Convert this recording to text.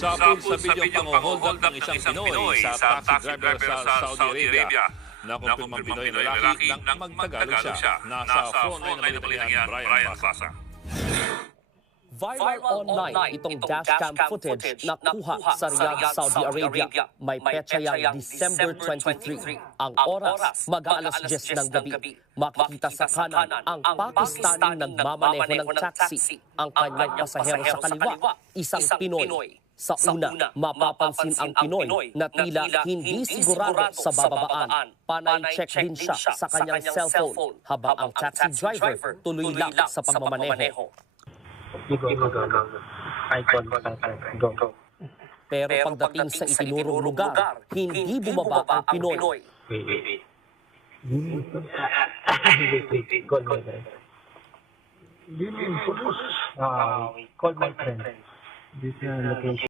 Sapul sa bidyong pang-hold up ng isang Pinoy sa taxi driver sa Saudi Arabia. Nakumpirmang Pinoy na lalaki nang magtagalog siya. Nasa frontline na balita niyan, Brian Plaza. Viral online itong dashcam footage na kuha sa Riyadh, Saudi Arabia. May petsa yang December 23. Ang oras, mag-aalas 10 ng gabi. Makikita sa kanan ang Pakistani nagmamaneho ng taxi. Ang kanyang pasahero sa kaliwa, isang Pinoy. Sa una, mapapansin ang Pinoy na tila hindi sigurado sa bababaan. Panay check din siya sa kanyang cellphone habang ang taxi driver tuloy lang sa pagmamaneho. Pero pagdating sa itinurong lugar, hindi bumaba ang Pinoy. Call my friend. This location.